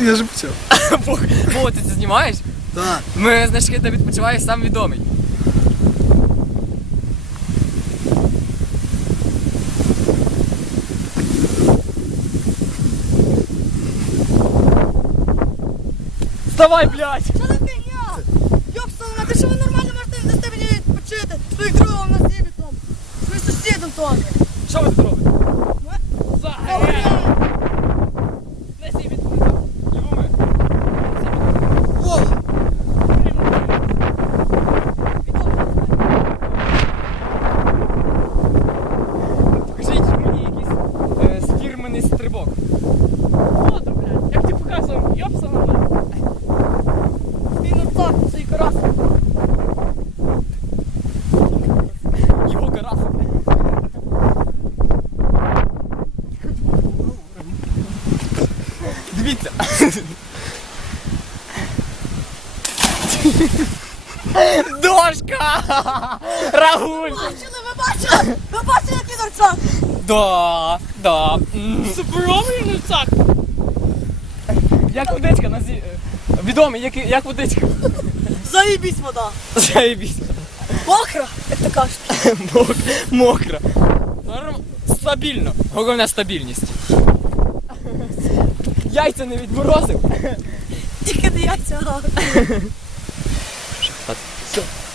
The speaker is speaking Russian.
Я же пчел. Бо, ти це знімаєш? Так. Ми, значки, тобі відпочиває сам відомий. Вставай, блядь! Що за фігня? Йопсона, ти що ви нормально можете на тебе не відпочити? Своїх другом нас зібі там. Своїх сусідом там. Що ви тут робите? Раз. Дошка! Рагуль! Ви бачили, ви бачили! Ви бачили, який нарцак! да, да. Супровий нарцак! Як так. водичка на зі. Відомий, як як водичка. Заїбісь вода. Заїбісь Мокра, як така кажеш. Мокра. Мокра. Стабільно. Головне стабільність. яйця не відморозив. Тільки не яйця. Все.